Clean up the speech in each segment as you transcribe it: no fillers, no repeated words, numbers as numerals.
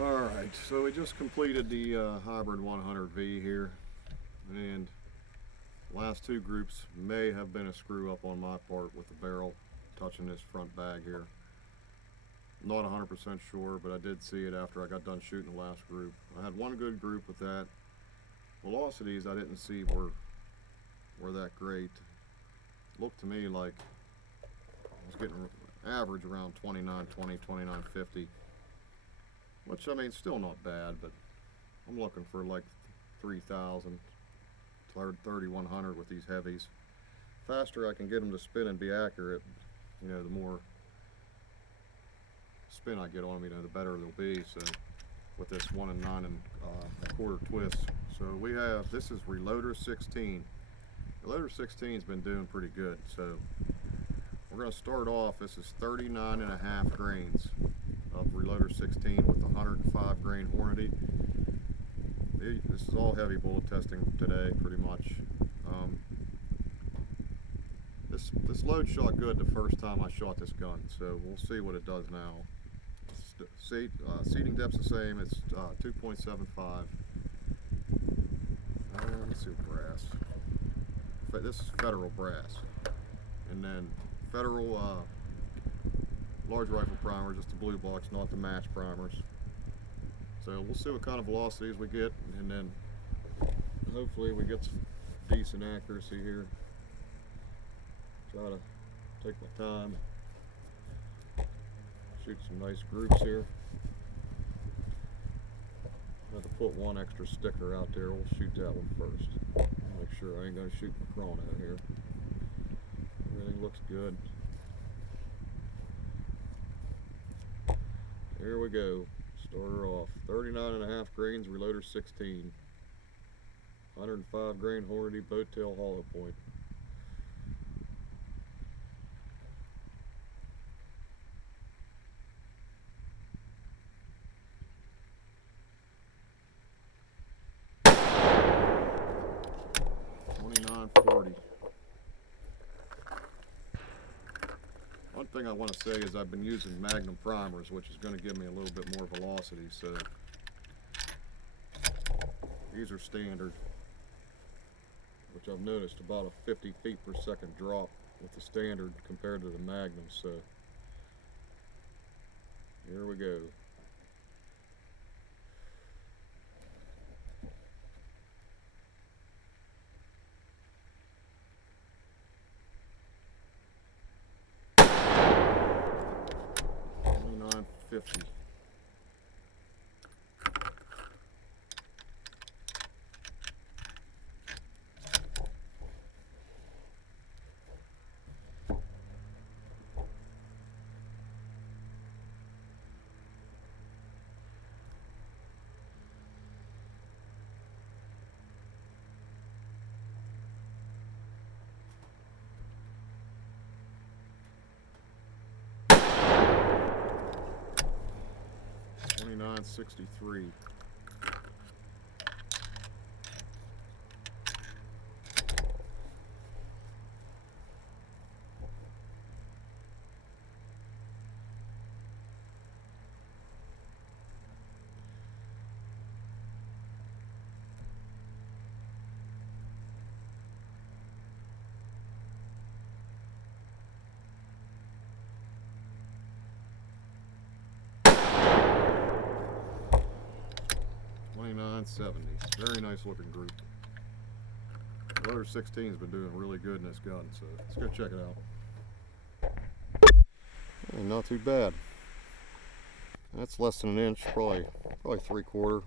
Alright, so we just completed the Hybrid 100V here, and last two groups may have been a screw up on my part with the barrel touching this front bag here. Not 100% sure, but I did see it after I got done shooting the last group. I had one good group with that. Velocities I didn't see were that great. Looked to me like I was getting average around 2920, 2950. Which, I mean, still not bad, but I'm looking for like 3,000, 3,100 with these heavies. Faster I can get them to spin and be accurate, you know, the more spin I get on them, you know, the better they'll be. So, with this 1 9 1/4 twist. So we have, this is Reloader 16. Reloader 16 has been doing pretty good. So we're going to start off, this is 39.5 grains of Reloader 16 with 105 grain Hornady. This is all heavy bullet testing today, pretty much. This load shot good the first time I shot this gun, so we'll see what it does now. Seating depth's the same, it's 2.75. Let's see, brass. This is Federal brass. And then Federal large rifle primer, just the blue box, not the match primers. So we'll see what kind of velocities we get, and then hopefully we get some decent accuracy here. Try to take my time, shoot some nice groups here. I have to put one extra sticker out there. We'll shoot that one first. Make sure I ain't gonna shoot my chrono here. Everything looks good. Here we go. Start her off. 39.5 grains, Reloader 16. 105 grain Hornady boat tail hollow point. .40. One thing I want to say is I've been using Magnum primers, which is going to give me a little bit more velocity. So these are standard, which I've noticed about a 50 feet per second drop with the standard compared to the Magnum. So here we go. .50. .63. .70. Very nice looking group. Reloader 16 has been doing really good in this gun, so let's go check it out. Hey, not too bad. That's less than an inch, probably 3/4,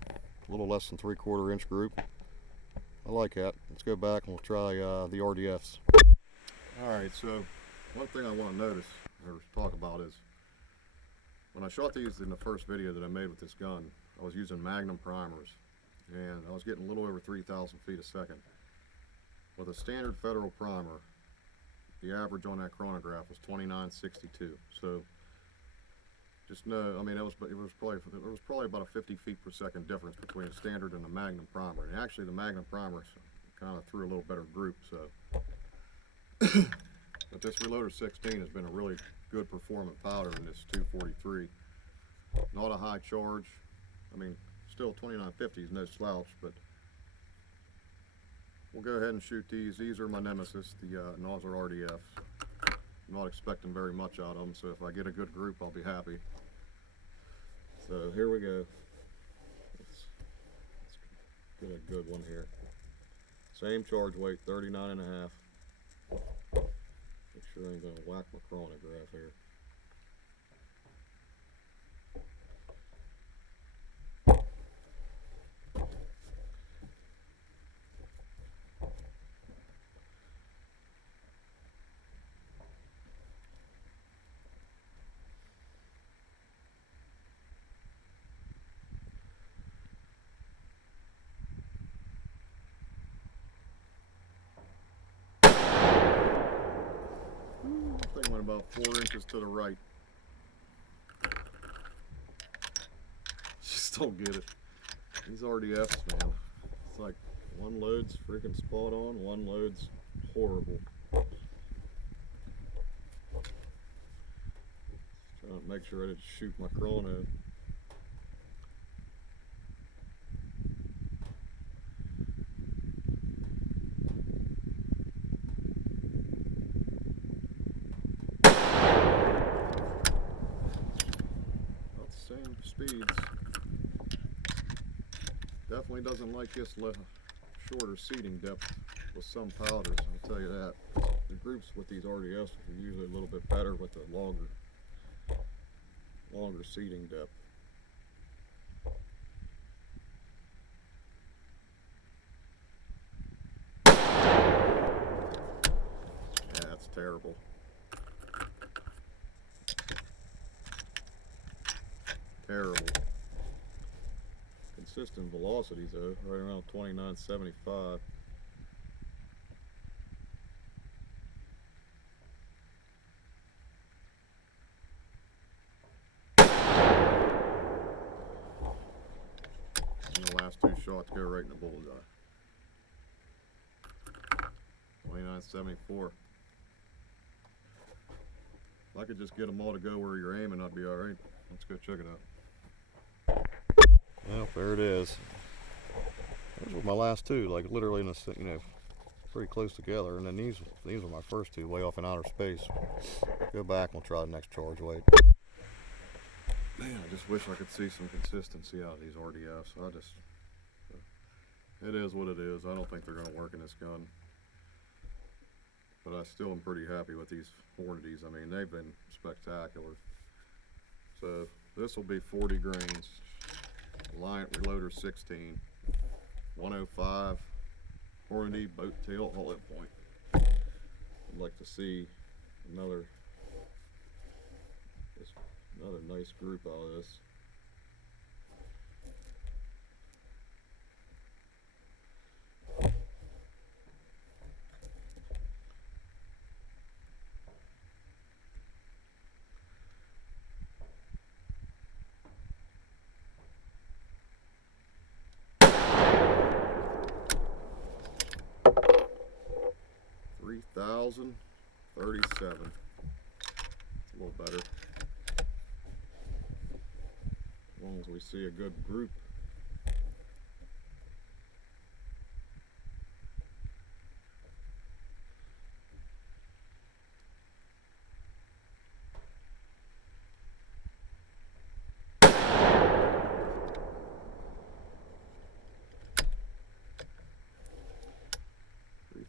a little less than 3/4 inch group. I like that. Let's go back and we'll try the RDFs. Alright, so one thing I want to notice or talk about is when I shot these in the first video that I made with this gun, I was using Magnum primers and I was getting a little over 3,000 feet a second. With a standard Federal primer, the average on that chronograph was 2962. So just know, I mean, it was probably about a 50 feet per second difference between a standard and a Magnum primer. And actually, the Magnum primer kind of threw a little better group. So, but this Reloader 16 has been a really good performant powder in this 243. Not a high charge. I mean, still 2950 is no slouch, but we'll go ahead and shoot these. These are my nemesis, the Nosler RDF. I'm not expecting very much out of them, so if I get a good group, I'll be happy. So here we go. Let's get a good one here. Same charge weight, 39.5. Make sure I ain't gonna whack my chronograph here. I think went about 4 inches to the right. Just don't get it. These RDFs, man. It's like one load's freaking spot on, one load's horrible. Just trying to make sure I didn't shoot my chrono. Same speeds. Definitely doesn't like this shorter seating depth with some powders, I'll tell you that. The groups with these RDFs are usually a little bit better with the longer seating depth. Yeah, that's terrible. Terrible. Consistent velocities though, right around 2975. And the last two shots go right in the bullseye. 2974. If I could just get them all to go where you're aiming, I'd be alright. Let's go check it out. Well, there it is. Those were my last two, like literally in a, pretty close together. And then these were my first two, way off in outer space. Go back and we'll try the next charge weight. Man, I just wish I could see some consistency out of these RDFs. It is what it is. I don't think they're going to work in this gun. But I still am pretty happy with these Hornadies. I mean, they've been spectacular. So this will be 40 grains. Alliant Reloader 16. 105. Hornady boat tail hollow point. I'd like to see another nice group out of this. $3,037. It's a little better. As long as we see a good group.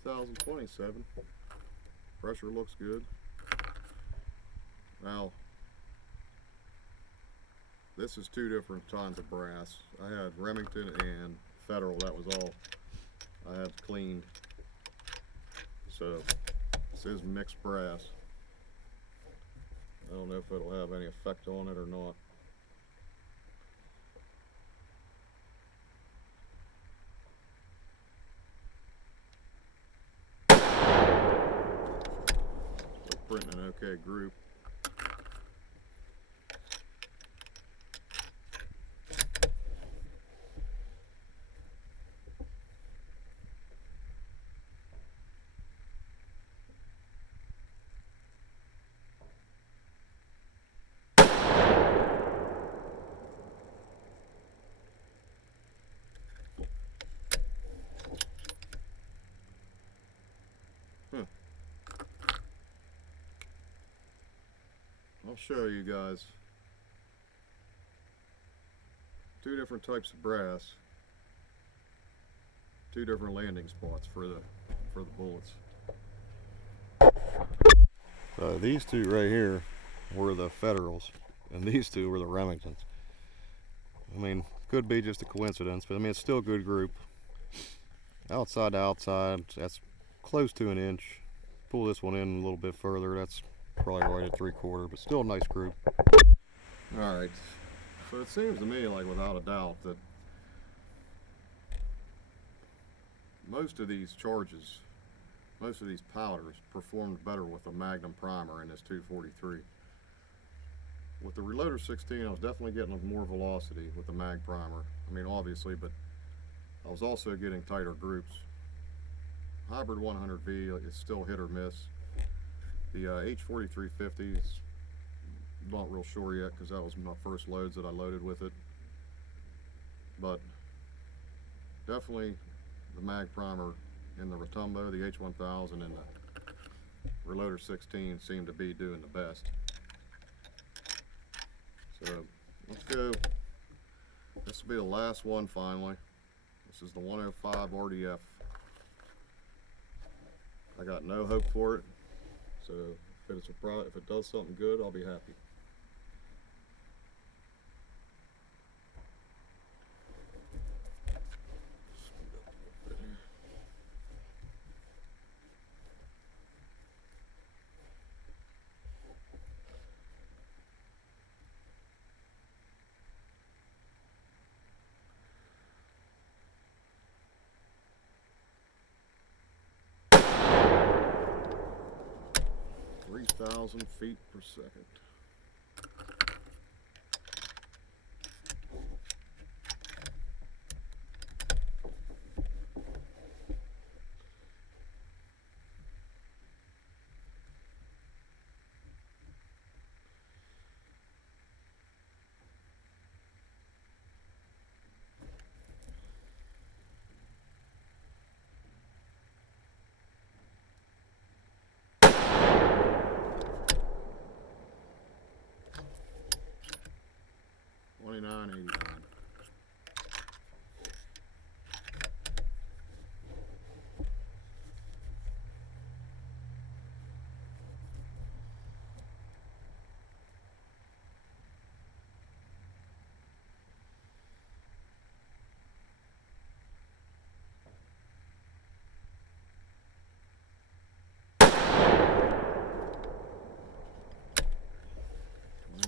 $3,027. Pressure looks good. Now, this is two different kinds of brass. I had Remington and Federal, that was all I had cleaned. So, this is mixed brass. I don't know if it'll have any effect on it or not. Printing an okay group. show you guys two different types of brass, two different landing spots for the bullets. So these two right here were the Federals, and these two were the Remingtons. I mean, could be just a coincidence, but I mean, it's still a good group. Outside to outside, that's close to an inch. Pull this one in a little bit further, that's probably right at 3/4, but still a nice group. Alright, so it seems to me like without a doubt that most of these charges, most of these powders performed better with a Magnum primer in this 243. With the Reloader 16, I was definitely getting more velocity with the mag primer. I mean, obviously, but I was also getting tighter groups. Hybrid 100V is still hit or miss. The H4350 is not real sure yet because that was my first loads that I loaded with it. But definitely the mag primer in the Rotumbo, the H1000, and the Reloader 16 seem to be doing the best. So let's go. This will be the last one finally. This is the 105 RDF. I got no hope for it, so if it does something good, I'll be happy. Thousand feet per second. $29.89.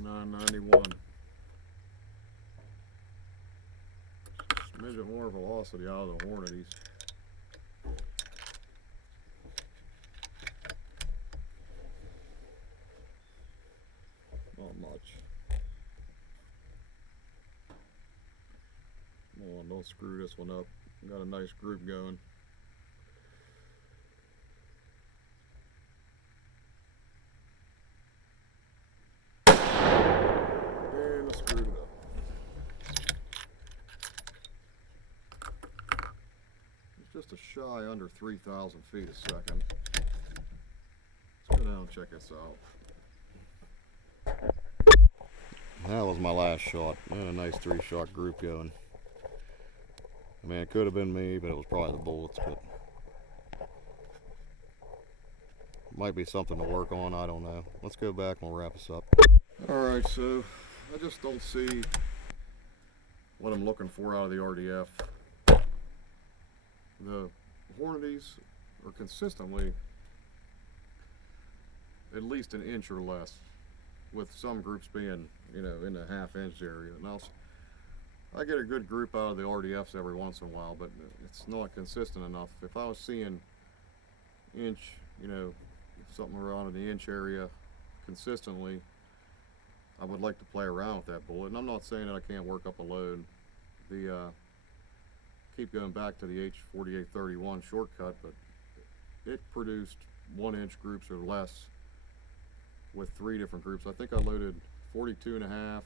$29.91. Smidget more velocity out of the Hornadies. Not much. Come on, don't screw this one up. Got a nice group going. And I screwed it up. Just a shy under 3,000 feet a second. Let's go down and check this out. That was my last shot. I had a nice 3-shot group going. I mean, it could have been me, but it was probably the bullets. But might be something to work on. I don't know. Let's go back and we'll wrap this up. All right, so I just don't see what I'm looking for out of the RDF. The Hornadies are consistently at least an inch or less, with some groups being, you know, in the half-inch area. Now, I get a good group out of the RDFs every once in a while, but it's not consistent enough. If I was seeing inch, you know, something around in the inch area consistently, I would like to play around with that bullet. And I'm not saying that I can't work up a load. Keep going back to the H4831 shortcut, but it produced 1-inch groups or less with 3 different groups. I think I loaded 42.5,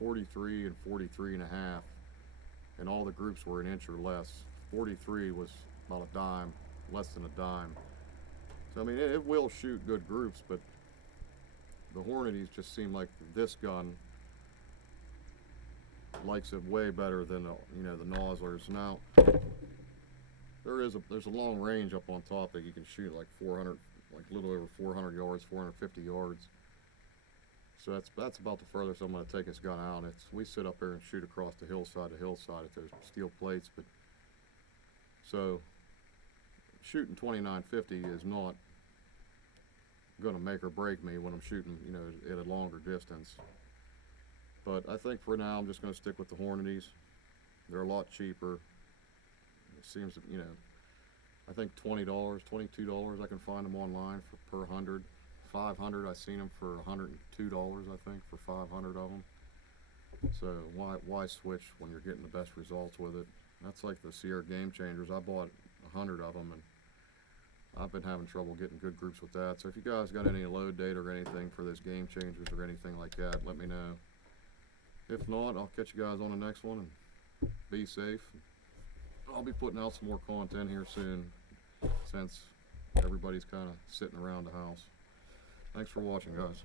43, and 43.5, and all the groups were an inch or less. 43 was about a dime, less than a dime. So I mean, it will shoot good groups, but the Hornadies just seem like this gun likes it way better than you know, the Noslers. Now there's a long range up on top that you can shoot like 400, like a little over 400 yards, 450 yards. So that's about the furthest I'm going to take this gun out. We sit up there and shoot across the hillside to hillside at those steel plates, but so shooting 2950 is not going to make or break me when I'm shooting, you know, at a longer distance. But I think for now I'm just going to stick with the Hornadies. They're a lot cheaper. It seems, you know, I think $20, $22 I can find them online for per 100. 500 I've seen them for $102 I think for 500 of them. So why switch when you're getting the best results with it? That's like the Sierra Game Changers. I bought 100 of them and I've been having trouble getting good groups with that. So if you guys got any load data or anything for those Game Changers or anything like that, let me know. If not, I'll catch you guys on the next one, and be safe. I'll be putting out some more content here soon since everybody's kind of sitting around the house. Thanks for watching, guys.